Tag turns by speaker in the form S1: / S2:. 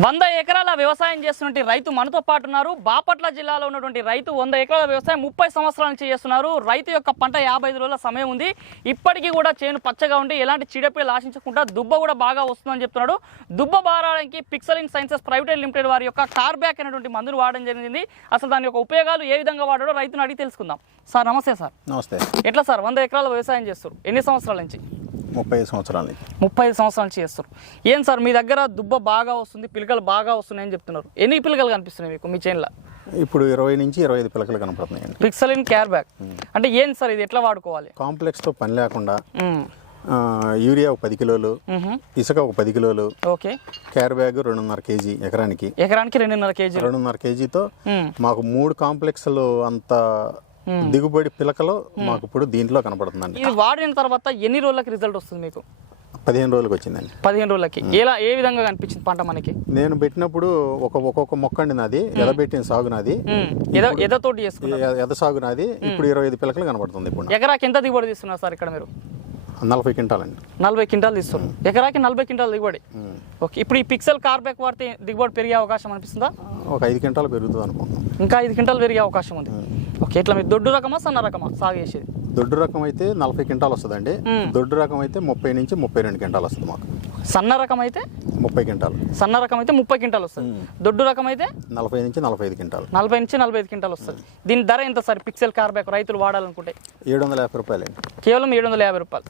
S1: వంద ఎకరాల వ్యవసాయం చేస్తున్నటువంటి రైతు మనతో పాటు ఉన్నారు. బాపట్ల జిల్లాలో ఉన్నటువంటి రైతు వంద ఎకరాల వ్యవసాయం ముప్పై సంవత్సరాల నుంచి చేస్తున్నారు. రైతు యొక్క పంట యాభై ఐదు రోజుల సమయం ఉంది. ఇప్పటికీ కూడా చేను పచ్చగా ఉండి ఎలాంటి చీడపీడలు ఆశించకుండా దుబ్బ కూడా బాగా వస్తుందని చెప్తున్నాడు. దుబ్బ బారానికి పిక్సలిన్ సైన్సెస్ ప్రైవేట్ లిమిటెడ్ వారి యొక్క కార్బ్యాక్ అనేటువంటి మందును వాడడం జరిగింది. అసలు దాని యొక్క ఉపయోగాలు ఏ విధంగా వాడాడో రైతును అడిగి తెలుసుకుందాం. సార్ నమస్తే సార్.
S2: నమస్తే.
S1: ఎట్లా సార్? వంద ఎకరాల వ్యవసాయం చేస్తారు ఎన్ని సంవత్సరాల నుంచి?
S2: ముప్పై ఐదు సంవత్సరాల నుంచి
S1: ముప్పై ఐదు సంవత్సరాల నుంచి చేస్తారు ఏం సార్ మీ దగ్గర దుబ్బ బాగా వస్తుంది పిలకలు బాగా వస్తున్నాయని చెప్తున్నారు. ఎన్ని పిలకలు కనిపిస్తున్నాయి మీకు మీ చేనులో?
S2: ఇప్పుడు ఇరవై నుంచి ఇరవై ఐదు పిలకలు కనపడుతున్నాయండి.
S1: పిక్సలిన్ క్యార్ బ్యాక్ అంటే ఏం సార్ ఇది? ఎట్లా వాడుకోవాలి?
S2: కాంప్లెక్స్తో పని లేకుండా యూరియా ఒక పది కిలోలు. ఇసుక ఒక పది కిలోలు
S1: ఓకే.
S2: క్యార్ బ్యాగ్ రెండున్నర కేజీ ఎకరానికి.
S1: ఎకరానికి రెండున్నర కేజీలు.
S2: రెండున్నర కేజీతో. మాకు మూడు కాంప్లెక్స్లు అంత దిగుబడి పిలకలు మాకు ఇప్పుడు దీంట్లో కనపడుతుందండి.
S1: ఇది వాడిన తర్వాత ఎన్ని రోజులకి రిజల్ట్ వస్తుంది మీకు?
S2: పదిహేను రోజులకు వచ్చిందండి.
S1: పదిహేను రోజులకి. ఎలా ఏ విధంగా కనిపించింది పంట మనకి?
S2: నేను పెట్టినప్పుడు ఒక ఒక్కొక్క మొక్క అండి నాది ఎదబెట్టిన సాగు నాది.
S1: ఎదతోటి
S2: ఎద సాగు నాది ఇప్పుడు ఇరవై ఐదు పిలకలు కనపడుతుంది ఇప్పుడు
S1: ఎకరాకి ఎంత దిగుబడి తీస్తున్నారు సార్ ఇక్కడ మీరు?
S2: నలభై క్వింటాలండి.
S1: నలభై క్వింటాలు తీస్తున్నారు. ఎకరాకి నలభై క్వింటాలు దిగుబడి. ఓకే ఇప్పుడు ఈ పిక్సెల్ కార్ బ్యాక్ వాడితే దిగుబడి పెరిగే అవకాశం అనిపిస్తుందా?
S2: ఒక ఐదు క్వింటాలు పెరుగుతుంది అనుకుంటున్నాం
S1: ఇంకా ఐదు క్వింటాలు పెరిగే అవకాశం ఉంది. ఓకే ఇట్లా మీరు దొడ్డు రకమా సన్న రకమా సాగు చేసేది
S2: దొడ్డు రకం అయితే నలభై క్వింటాలు వస్తుందండి.
S1: మ్మ్.
S2: దొడ్డు రకం అయితే ముప్పై నుంచి ముప్పై రెండు క్వింటాలు వస్తుంది మాకు.
S1: సన్న రకం అయితే?
S2: ముప్పై క్వింటాలు.
S1: సన్న రకం అయితే ముప్పై క్వింటాలు వస్తుంది. దొడ్డు రకం అయితే?
S2: నలభై నుంచి నలభై ఐదు క్వింటాలు.
S1: నలభై నుంచి నలభై ఐదు క్వింటాలు వస్తుంది. దీని ధర ఎంత సార్? పిక్సెల్ కార్ బ్యాక్ రైతులు వాడాలనుకుంటే?
S2: ఏడు వందల యాభై రూపాయలండి.
S1: కేవలం ఏడు వందల యాభై రూపాయలు.